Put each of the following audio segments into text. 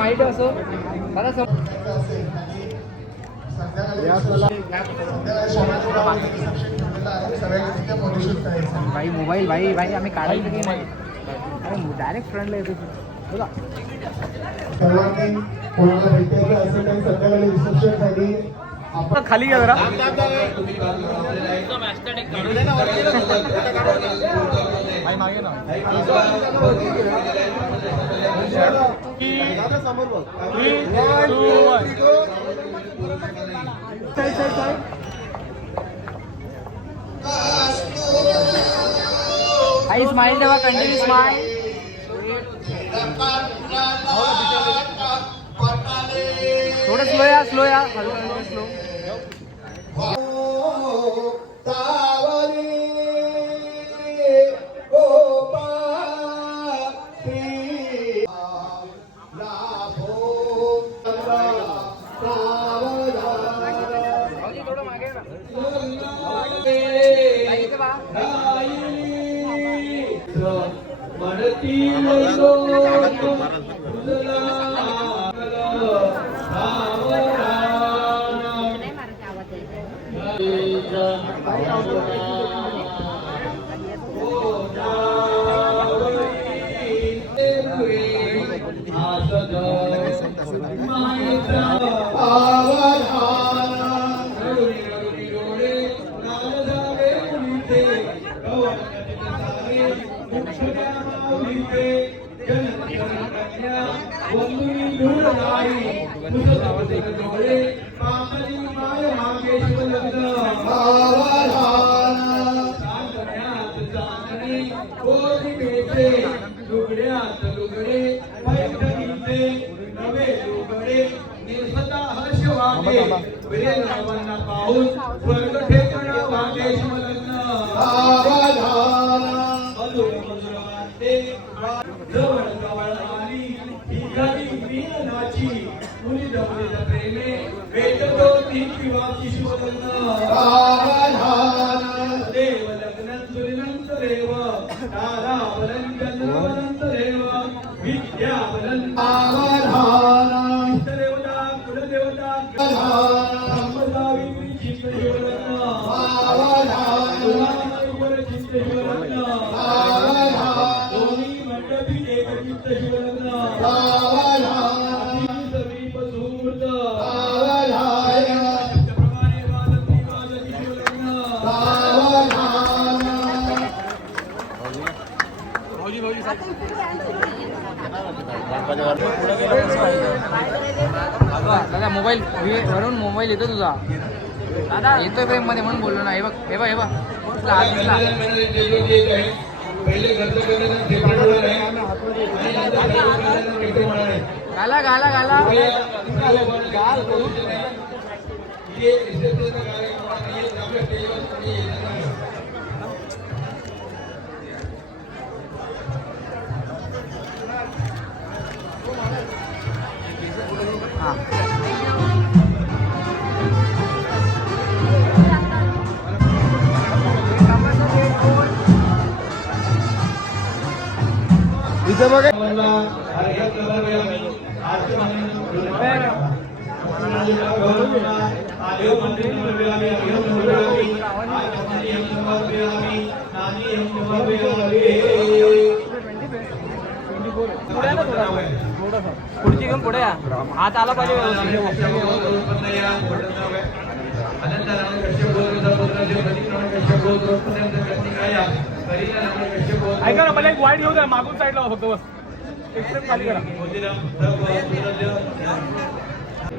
माहिती असो भाई मोबाईल भाई भाई आम्ही काढायचं की नाही अरे डायरेक्ट फ्रंटला येतो बोला सर्वांनी कोणाला भेटायचं असेल तर संध्याकाळी रिसेप्शनसाठी खाली घ्या जरा मागे ना आई स्माइल देवा कंटिन्यू स्माइल थोडं स्लो या हळूहळू स्लो दादा मोबाईल वरून मोबाईल येतो तुझा दादा येतोय फ्रेम मध्ये म्हणून बोललो ना हे बघ हे बघ हे बघ घाला घाला घाला इथे बघा पुढची घेऊन पुढे या हात आला पाहिजे ऐका ना मला एक वाईट घेऊ द्या मागून साईडला फक्त बस एक्सप्रेस खाली करा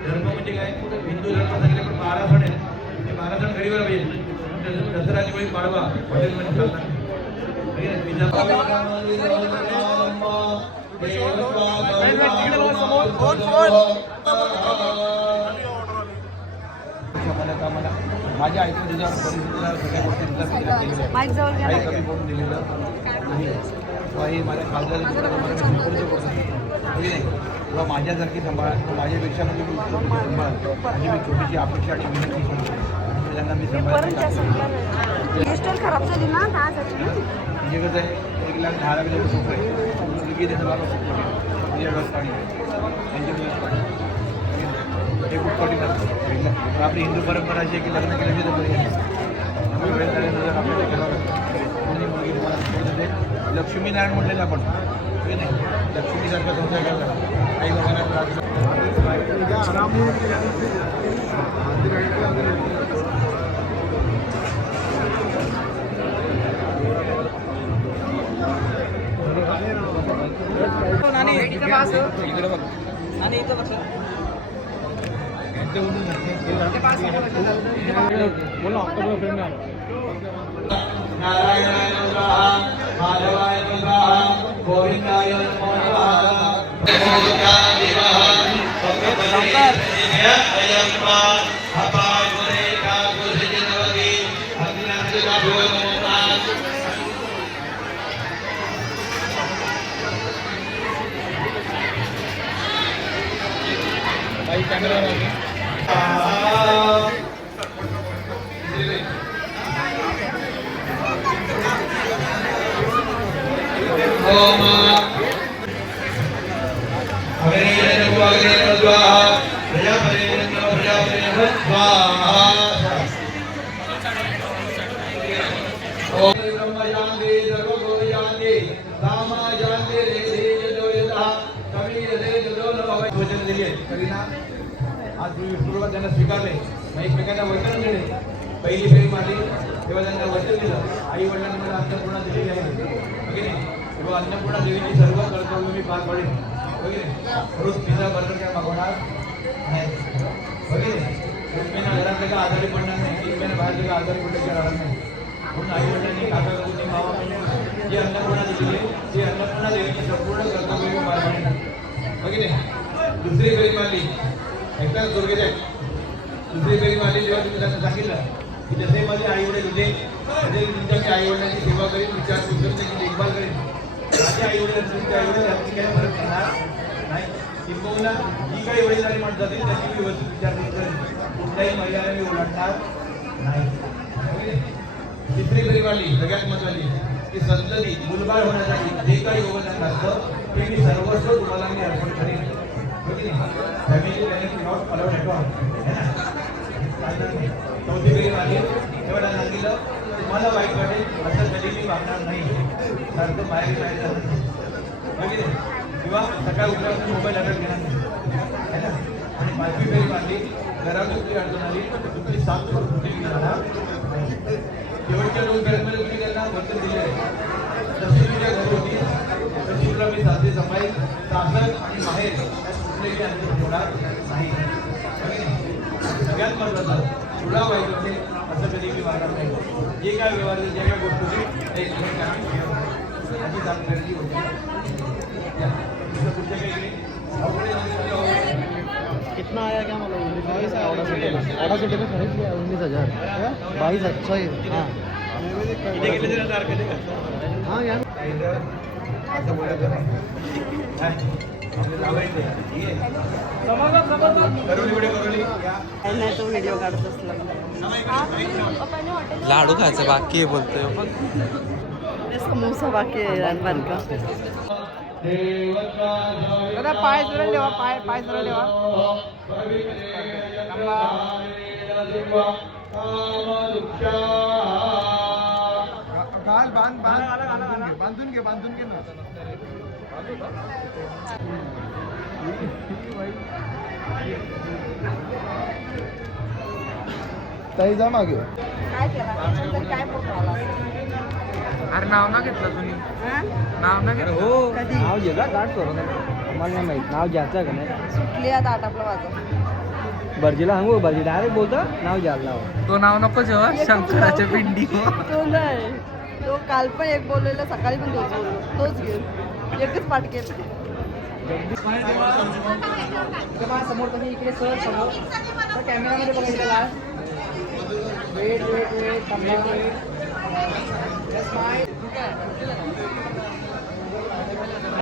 धर्म म्हणजे काय हिंदू धर्म सांगितले पण 12 सण आहेत ते 12 सण घरी बरं पाहिजे दसरा दिवाळी पाडवा हॉटेलमध्ये माझ्या आईच्या तुझ्या परिस्थितीला सगळ्या गोष्टी आई कमी करून दिलेलं नाही माझ्या खासदार किंवा माझ्यासारखी सांभाळ माझ्यापेक्षा म्हणजे मी सांभाळ मी छोटीशी अपेक्षा आणि विनंती करतो त्यांना मी खराब झाली ना म्हणजे कसं आहे 1,10,00,000 सोपं आहे मुलगी ते सगळं सोपं आहे विजयव्यवस्थानी हे खूप कठीण असतं. पण आपली हिंदू परंपरा अशी आहे की लग्न केल्याची तर पर्याय नाही. आम्ही वेळ झाल्यानंतर आपल्याला घरावर कोणी मुलगी तुम्हाला सांगितलं लक्ष्मीनारायण म्हटलेलं आपण की नाही लक्ष्मीसारखा संसार करता काही लोकांना त्रास इकडे बघ बोला ऑक्टोबर फ्रेंड नारायणाय नमः माधवाय नमः गोविंदाय भाई कैमरा ओम आज सुरुवात त्यांना स्वीकारले एकमेकांना वचन दिले पहिली फेरी मारली तेव्हा त्यांना वचन दिलं आई वडिलांनी मला अन्नपूर्णा दिलेली आहे वगैरे तेव्हा अन्नपूर्णा देवीची सर्व कर्तव्य मी पार पडेल वगैरे रोज पिझ्झा बर्गर काय मागवणार नाही वगैरे एकमेकांना घरातलं का आजारी पडणार नाही एकमेकांना बाहेरचं का आजारी पडल्याच्या राहणार नाही म्हणून आई वडिलांनी काका काकूंनी मामा जी अन्नपूर्णा दिलेली ती अन्नपूर्णा देवीची संपूर्ण कर्तव्य मी पार पडेल वगैरे दुसरी फेरी मारली एकदा दुर्गेच्या दुसरी फेरी मारली जेव्हा तुम्ही त्यांना सांगितलं की जसे माझे आई वडील होते तसे तुमच्या मी आई वडिलांची सेवा करेन विचारपूस करेन त्याची देखभाल करेन माझे आई वडील तुमच्या आई वडील यांची काही फरक पडणार नाही किंबहुना जी काही वडीलधारी माणसं जातील त्याची मी व्यवस्थित विचारपूस करेन कुठल्याही महिलाला मी ओलांडणार नाही. तिसरी फेरी मारली सगळ्यात महत्वाची की संतती मुलबाळ होण्यासाठी जे काही योगदान असतं ते मी सर्वस्व तुम्हाला मी अर्पण करेन family planning not allowed at all है ना. चौथी फेरी मारली तेवढा सांगितलं तुम्हाला वाईट वाटेल असं कधी मी वागणार नाही सारखं बाहेर जायचं वगैरे किंवा सकाळी उठल्यापासून मोबाईल हातात घेणार नाही है ना. आणि पाचवी फेरी मारली घरात कुठली अडचण आली तुमची सात वर्ष कुठे घेणार शेवटच्या 2 फेऱ्यांमध्ये तुम्ही त्यांना वचन दिले आहे जशी तुझ्या घरी होती तशी तुला मी सासरी सफाई सासर आणि बाहेर कुठलेही अंतर ठेवणार नाही. सगळ्यात महत्त्वाचं तुला वाईट होते असं कधी मी वागणार नाही. जे काय व्यवहार ज्या काही गोष्टी होती अशी जाणकारी होती पुढच्या काही कितना आया क्या मतलब 22 में खरीद लिया 19,000 22 सही हाँ हाँ यार असं बोलायचं नाही तो व्हिडिओ काढत असला लाडू खायचं बाकी आहे बोलतोय पण समोसा बाकी आहे बारका दादा पाय जरा लेवा पाय जरा लेवा बांधून घे ना ताई जा मागे काय केला काय फोटो आला अरे नाव ना घेतलं तुम्ही नाव ना घेतलं हो नाव घ्यायला गाठ करू आम्हाला नाही माहित नाव घ्यायचं का नाही सुटली आता आठ आपला वाजव बर्जीला सांगू बर्जी डायरेक्ट बोलतो नाव घ्यायला तो नाव नको जेव्हा शंकराच्या पिंडी तो नाही तो काल पण एक बोललेला सकाळी पण तोच बोललो तोच घेऊ एकच पाठ केलं समोर कधी इकडे सर समोर कॅमेरामध्ये बघायला वेट